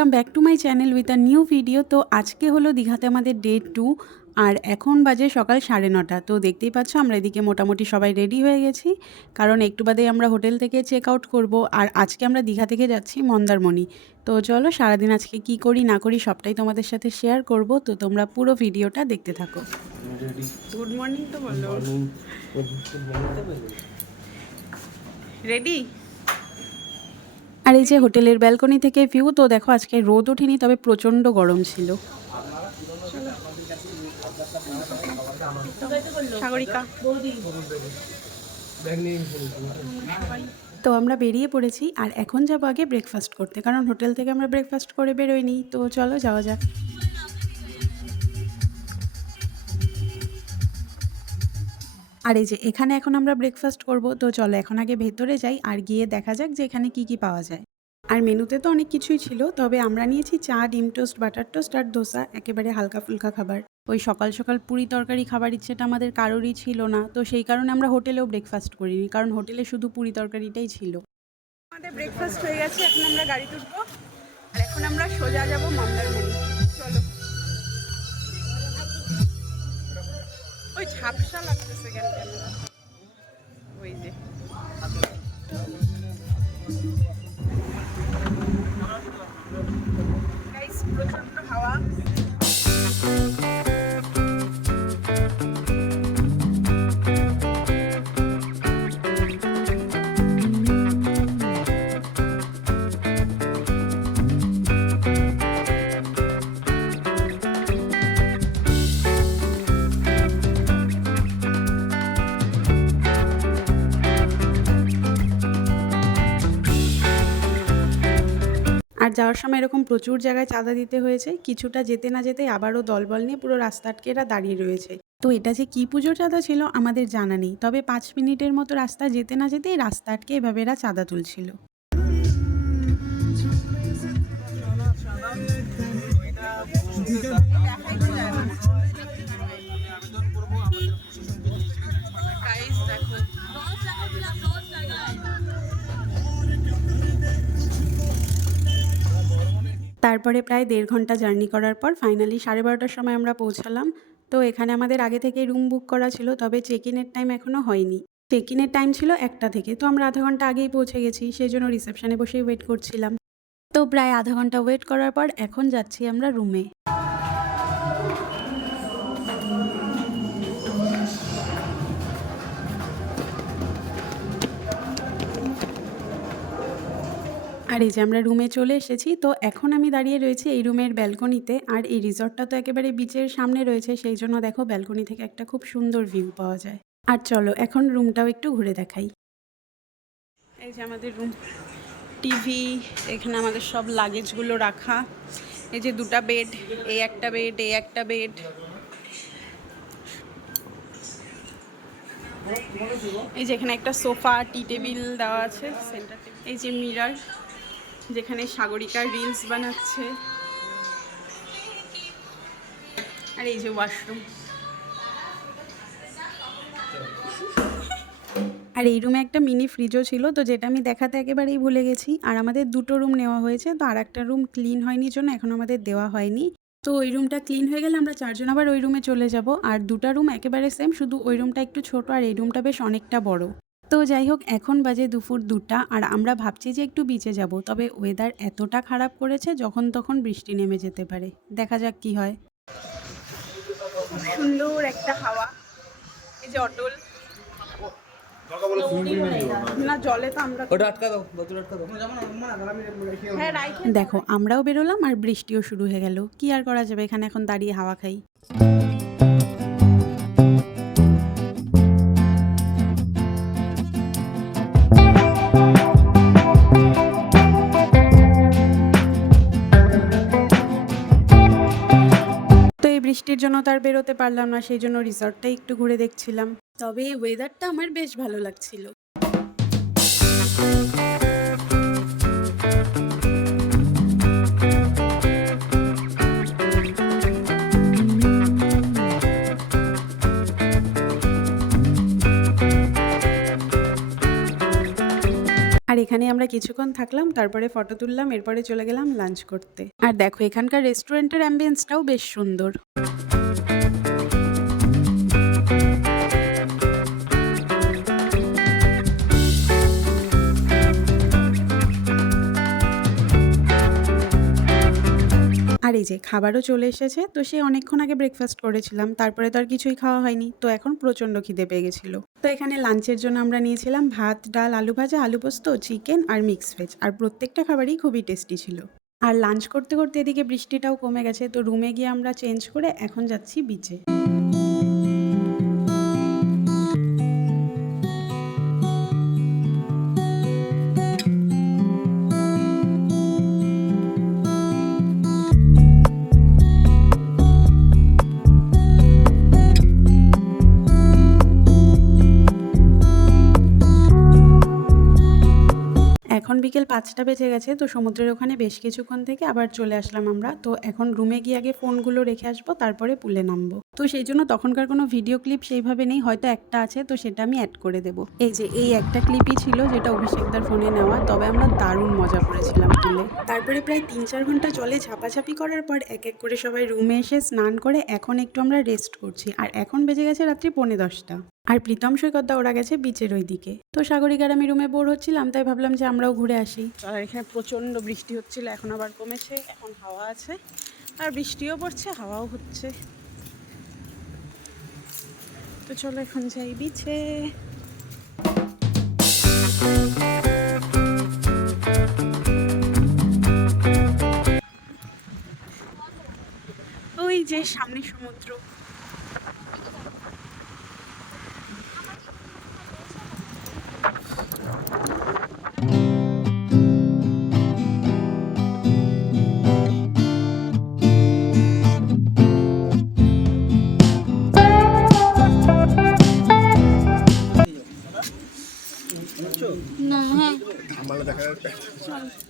Welcome back to my channel with a new video. তো আজকে হলো দীঘাতে আমাদের ডে 2 আর এখন বাজে সকাল 9:30। তো দেখতেই পাচ্ছ আমরা এদিকে মোটামুটি সবাই রেডি হয়ে গেছি, কারণ একটু বাদে আমরা হোটেল থেকে চেক আউট করবো। আর আজকে আমরা দীঘা থেকে যাচ্ছি মন্দারমণি। তো চলো সারাদিন আজকে কি করি না করি সবটাই তোমাদের সাথে শেয়ার করব, তো তোমরা পুরো ভিডিওটা দেখতে থাকো। গুড মর্নিং তো বলো। রেডি? আর এই যে হোটেলের ব্যালকনি থেকে ভিউ, তো দেখো আজকে রোদ ওঠেনি, তবে প্রচণ্ড গরম ছিল। সাগরিকা তো আমরা বেরিয়ে পড়েছি আর এখন যাবো আগে ব্রেকফাস্ট করতে, কারণ হোটেল থেকে আমরা ব্রেকফাস্ট করে বেরোইনি। তো চলো যাওয়া যাক। আর এই যে এখানে এখন আমরা ব্রেকফাস্ট করব, তো চলো এখন আগে ভেতরে যাই আর গিয়ে দেখা যাক যে এখানে কি কি পাওয়া যায়। আর মেনুতে তো অনেক কিছুই ছিল, তবে আমরা নিয়েছি চা, ডিম টোস্ট, বাটার টোস্ট আর ধোসা, একেবারে হালকা ফুলকা খাবার। ওই সকাল সকাল পুরি তরকারি খাবার ইচ্ছেটা আমাদের কারোরই ছিল না, তো সেই কারণে আমরা হোটেলেও ব্রেকফাস্ট করিনি, কারণ হোটেলে শুধু পুরি তরকারিটাই ছিল। আমাদের ব্রেকফাস্ট হয়ে গেছে, এখন আমরা গাড়ি তুলবো আর এখন আমরা সোজা যাব মন্দারমণি। চলো। ওই ঝাপসা লাগতেছে কেন ক্যামেরা, ওই যে গাইস প্রচন্ড হাওয়া। আর যাওয়ার সময় এরকম প্রচুর জায়গায় চাঁদা দিতে হয়েছে, কিছুটা যেতে না যেতে আবারও দলবল নিয়ে পুরো রাস্তা আটকে এরা দাঁড়িয়ে রয়েছে। তো এটা যে কি পুজোর চাঁদা ছিল আমাদের জানা নেই, তবে 5 মিনিটের মতো রাস্তা যেতে না যেতেই রাস্তা আটকে এভাবে এরা চাঁদা তুলছিল। তারপরে প্রায় 1.5 ঘন্টা জার্নি করার পর ফাইনালি 12:30টার সময় আমরা পৌঁছালাম। তো এখানে আমাদের আগে থেকেই রুম বুক করা ছিল, তবে চেক ইনের টাইম এখনও হয়নি। চেক ইনের টাইম ছিল 1টা থেকে, তো আমরা আধা ঘন্টা আগেই পৌঁছে গেছি, সেই জন্য রিসেপশনে বসেই ওয়েট করছিলাম। তো প্রায় আধা ঘন্টা ওয়েট করার পর এখন যাচ্ছি আমরা রুমে। আর এই যে আমরা রুমে চলে এসেছি, তো এখন আমি দাঁড়িয়ে রয়েছি এই রুমের ব্যালকনিতে। আর এই রিসর্টটা তো একেবারে বিচের সামনে রয়েছে, সেই জন্য দেখো ব্যালকনি থেকে একটা খুব সুন্দর ভিউ পাওয়া যায়। আর চলো এখন রুমটাও একটু ঘুরে দেখাই। এই যে আমাদের রুম, টিভি, এখানে আমাদের সব লাগেজগুলো রাখা, এই যে 2টা বেড, এই একটা বেড, এই একটা বেড, এই যে এখানে একটা সোফা, টি টেবিল দেওয়া আছে সেন্টার টেবিল, এই যে মিরর যেখানে সাগরিকা রিলস বানাচ্ছে, আর এই যে ওয়াশরুম। আর এই রুমে একটা মিনি ফ্রিজও ছিল, তো যেটা আমি দেখাতে একেবারেই ভুলে গেছি। আর আমাদের 2টো রুম নেওয়া হয়েছে, তো আর একটা রুম ক্লিন হয়নি জন্য এখন আমাদের দেওয়া হয়নি। তো ওই রুমটা ক্লিন হয়ে গেলে আমরা 4 জন আবার ওই রুমে চলে যাব। আর 2টা রুম একেবারে সেম, শুধু ওই রুমটা একটু ছোট আর এই রুমটা বেশ অনেকটা বড়। তো যাই হোক, এখন বাজে দুপুর 2টা আর আমরা ভাবছি যে একটু বিচে যাব, তবে ওয়েদার এতটা খারাপ করেছে যখন তখন বৃষ্টি নেমে যেতে পারে, দেখা যাক কি হয়। সুন্দর একটা হাওয়া, এই যে অটল না জলে, তো আমরা দেখো আমরাও বেরোলাম আর বৃষ্টিও শুরু হয়ে গেল, কি আর করা যাবে, এখানে এখন দাঁড়িয়ে হাওয়া খাই। বৃষ্টির জন্য তার বেরোতে পারলাম না, সেই জন্য রিসর্টটাই একটু ঘুরে দেখছিলাম, তবে ওয়েদারটা আমার বেশ ভালো লাগছিল। আর এখানে আমরা কিছুক্ষণ থাকলাম, তারপরে ফটো তুললাম, এরপরে চলে গেলাম লাঞ্চ করতে। আর দেখো এখানকার রেস্টুরেন্টের অ্যাম্বিয়েন্সটাও বেশ সুন্দর। আর এই যে খাবারও চলে এসেছে। তো সে অনেকক্ষণ আগে ব্রেকফাস্ট করেছিলাম, তারপরে তো আর কিছুই খাওয়া হয়নি, তো এখন প্রচণ্ড খিদে পেয়ে গেছিল। তো এখানে লাঞ্চের জন্য আমরা নিয়েছিলাম ভাত, ডাল, আলু ভাজা, আলু পোস্ত, চিকেন আর মিক্স ভেজ। আর প্রত্যেকটা খাবারই খুবই টেস্টি ছিল। আর লাঞ্চ করতে করতে এদিকে বৃষ্টিটাও কমে গেছে, তো রুমে গিয়ে আমরা চেঞ্জ করে এখন যাচ্ছি বিচে। এখন বিকেল ৫টা বেজে গেছে, তো সমুদ্রের ওখানে বেশ কিছুক্ষণ থেকে আবার চলে আসলাম আমরা। তো এখন রুমে গিয়ে আগে ফোনগুলো রেখে আসবো, তারপরে পুলে নামবো। তো সেই জন্য তখনকার কোনো ভিডিও ক্লিপ সেইভাবে নেই, হয়তো একটা আছে, তো সেটা আমি অ্যাড করে দেবো। এই যে এই একটা ক্লিপই ছিল যেটা অভিষেকদার ফোনে নেওয়া, তবে আমরা দারুণ মজা করেছিলাম তুলে। তারপরে প্রায় ৩-৪ ঘন্টা জলে ঝাপাঝাপি করার পর এক এক করে সবাই রুমে এসে স্নান করে এখন একটু আমরা রেস্ট করছি। আর এখন বেজে গেছে রাত্রি পৌনে ১০টা। আর প্রীতম সৈকতদা ওরা গেছে বিচের ওই দিকে। তো সাগরিক আর আমি রুমে বোর হচ্ছিলাম, তাই ভাবলাম যে আমরাও ঘুরে আসি। আর এখানে প্রচণ্ড বৃষ্টি হচ্ছিল, এখন আবার কমেছে, এখন হাওয়া আছে, আর বৃষ্টিও পড়ছে, হাওয়াও হচ্ছে। তো চলো এখন যাই বিচে। ওই যে সামনে সমুদ্র।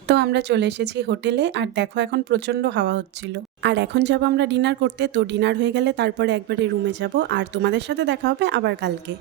তো আমরা চলে এসেছি হোটেলে, আর দেখো এখন প্রচণ্ড হাওয়া হচ্ছিল। আর এখন যাবো আমরা ডিনার করতে। তো ডিনার হয়ে গেলে তারপরে একবারে রুমে যাব, আর তোমাদের সাথে দেখা হবে আবার কালকে।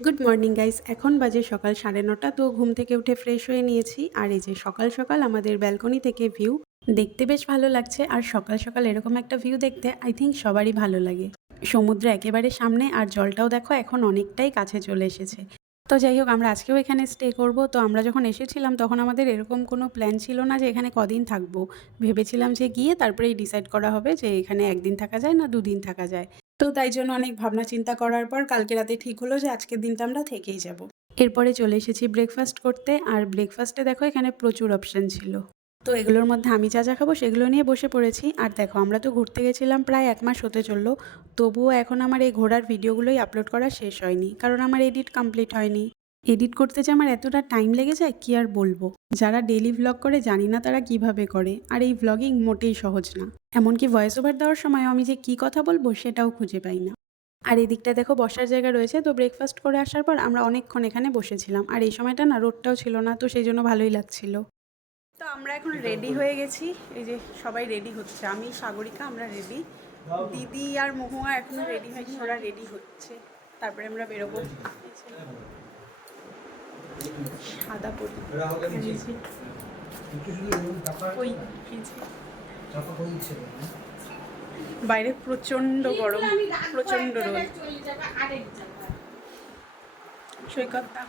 গুড মর্নিং গাইস, এখন বাজে সকাল 9:30। তো ঘুম থেকে উঠে ফ্রেশ হয়ে নিয়েছি। আর এই যে সকাল সকাল আমাদের ব্যালকনি থেকে ভিউ দেখতে বেশ ভালো লাগছে। আর সকাল সকাল এরকম একটা ভিউ দেখতে আই থিঙ্ক সবারই ভালো লাগে। সমুদ্র একেবারে সামনে, আর জলটাও দেখো এখন অনেকটাই কাছে চলে এসেছে। তো যাই হোক, আমরা আজকেও এখানে স্টে করব। তো আমরা যখন এসেছিলাম তখন আমাদের এরকম কোনো প্ল্যান ছিল না যে এখানে কদিন থাকবো। ভেবেছিলাম যে গিয়ে তারপরেই ডিসাইড করা হবে যে এখানে একদিন থাকা যায় না 2 দিন থাকা যায়। তো তাই জন্য অনেক ভাবনা চিন্তা করার পর কালকে রাতে ঠিক হলো যে আজকের দিনটা আমরা থেকেই যাব। এরপরে চলে এসেছি ব্রেকফাস্ট করতে। আর ব্রেকফাস্টে দেখো এখানে প্রচুর অপশন ছিল। তো এগুলোর মধ্যে আমি যা যা খাবো সেগুলো নিয়ে বসে পড়েছি। আর দেখো আমরা তো ঘুরতে গেছিলাম প্রায় 1 মাস হতে চললো, তবুও এখন আমার এই ঘোরার ভিডিওগুলোই আপলোড করা শেষ হয়নি, কারণ আমার এডিট কমপ্লিট হয়নি। এডিট করতে যে আমার এতটা টাইম লেগে যায় কি আর বলবো। যারা ডেইলি ভ্লগ করে জানি না তারা কিভাবে করে। আর এই ভ্লগিং মোটেই সহজ না, এমনকি ভয়েস ওভার দেওয়ার সময় আমি যে কি কথা বলবো সেটাও খুঁজে পাই না। আর এদিকটা দেখো বসার জায়গা রয়েছে। তো ব্রেকফাস্ট করে আসার পর আমরা অনেকক্ষণ এখানে বসেছিলাম। আর এই সময়টা না রোদটাও ছিল না, তো সেই জন্য ভালোই লাগছিল। তো আমরা এখন রেডি হয়ে গেছি। এই যে সবাই রেডি হচ্ছে, আমি সাগরিকা আমরা রেডি, দিদি আর মহুয়া এখনো রেডি হয়নি, ওরা রেডি হচ্ছে, তারপরে আমরা বেরোবো। সাদা পরি বাইরে প্রচন্ড গরম, প্রচন্ড রোদ। সৈকতটা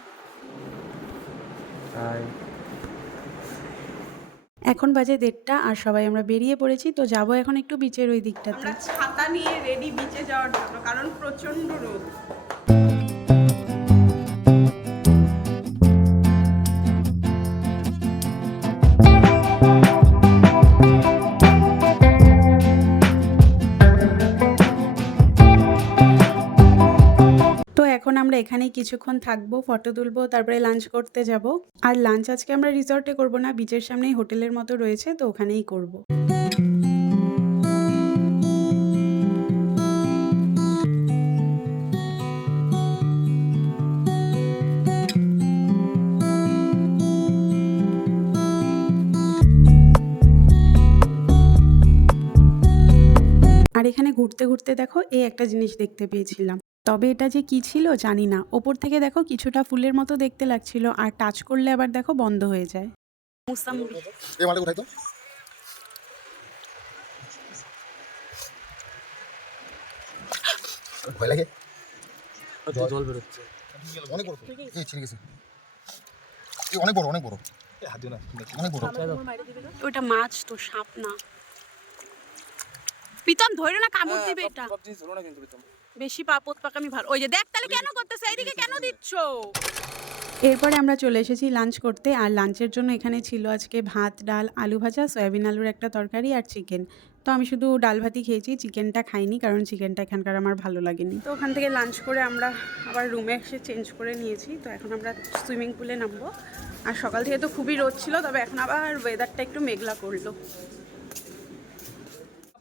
এখন বাজে 1:30 আর সবাই আমরা বেরিয়ে পড়েছি। তো যাবো এখন একটু বিচের ওই দিকটাতে। আমরা ছাতা নিয়ে রেডি বিচে যাওয়ার জন্য, কারণ প্রচন্ড রোদ। এখন আমরা এখানেই কিছুক্ষণ থাকবো, ফটো তুলবো, তারপরে লাঞ্চ করতে যাব। আর লাঞ্চ আজকে আমরা রিসর্টে করব না, বিচের সামনেই হোটেলের মতো রয়েছে, তো ওখানেই করব। আর এখানে ঘুরতে ঘুরতে দেখো এই একটা জিনিস দেখতে পেয়েছিলাম। তবে এটা যে কি ছিল জানি না। ওপর থেকে দেখো কিছুটা ফুলের মতো দেখতে লাগছিল, আর টাচ করলে আবার দেখো বন্ধ হয়ে যায়। মুসাম্বি। এই মালটা কোথায় তো? ভয় লাগে। জল বেরোচ্ছে। অনেক বড় তো। এই ছিঁড়ে গেছে। এই অনেক বড়, অনেক বড়। হাত দিও না। অনেক বড়। ওটা মাছ তো, সাপ না। প্রীতম ধরে না, কামড় দিবে এটা। সব জিনিস ধরো না কিন্তু প্রীতম। বেশি পাপত পাকামি ভালো। ওই যে দেখ, তাহলে কেন করতেছ, এইদিকে কেন দিচ্ছ? এরপরে আমরা চলে এসেছি লাঞ্চ করতে, আর লাঞ্চের জন্য এখানে ছিল আজকে ভাত, ডাল, আলু ভাজা, সয়াবিন আলুর একটা তরকারি আর চিকেন। তো আমি শুধু ডাল ভাতই খেয়েছি, চিকেনটা খাইনি, কারণ চিকেনটা এখানকার আমার ভালো লাগেনি। তো ওখান থেকে লাঞ্চ করে আমরা আবার রুমে এসে চেঞ্জ করে নিয়েছি। তো এখন আমরা সুইমিং পুলে নামবো। আর সকাল থেকে তো খুবই রোদ ছিল, তবে এখন আবার ওয়েদারটা একটু মেঘলা করলো।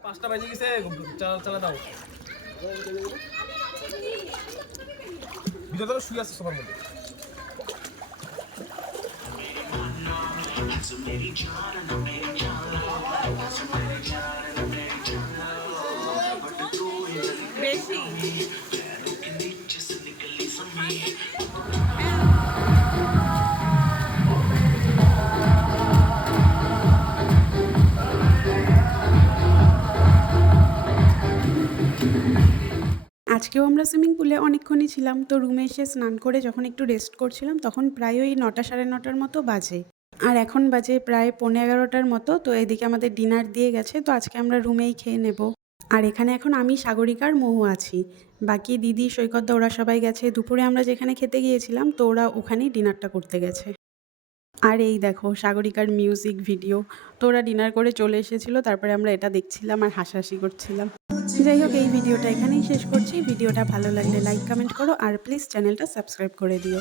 5টা বাজে গেছে, চালা দাও। ভিতরে শুয়ে আছে সোফার মধ্যে। বেশি আজকেও আমরা সুইমিং পুলে অনেকক্ষণই ছিলাম। তো রুমে এসে স্নান করে যখন একটু রেস্ট করছিলাম, তখন প্রায় ওই 9টা সাড়ে 9টার মতো বাজে। আর এখন বাজে প্রায় 11:15টার মতো। তো এদিকে আমাদের ডিনার দিয়ে গেছে, তো আজকে আমরা রুমেই খেয়ে নেব। আর এখানে এখন আমি, সাগরিকার, মহু আছি। বাকি দিদি, সৈকতদা ওরা সবাই গেছে। দুপুরে আমরা যেখানে খেতে গিয়েছিলাম, তো ওরা ওখানেই ডিনারটা করতে গেছে। আর এই দেখো সাগরিকার মিউজিক ভিডিও। তো ওরা ডিনার করে চলে এসেছিলো, তারপরে আমরা এটা দেখছিলাম আর হাসাহাসি করছিলাম। যাই হোক, এই ভিডিওটা এখানেই শেষ করছি। ভিডিওটা ভালো লাগলে লাইক কমেন্ট করো, আর প্লিজ চ্যানেলটা সাবস্ক্রাইব করে দিও।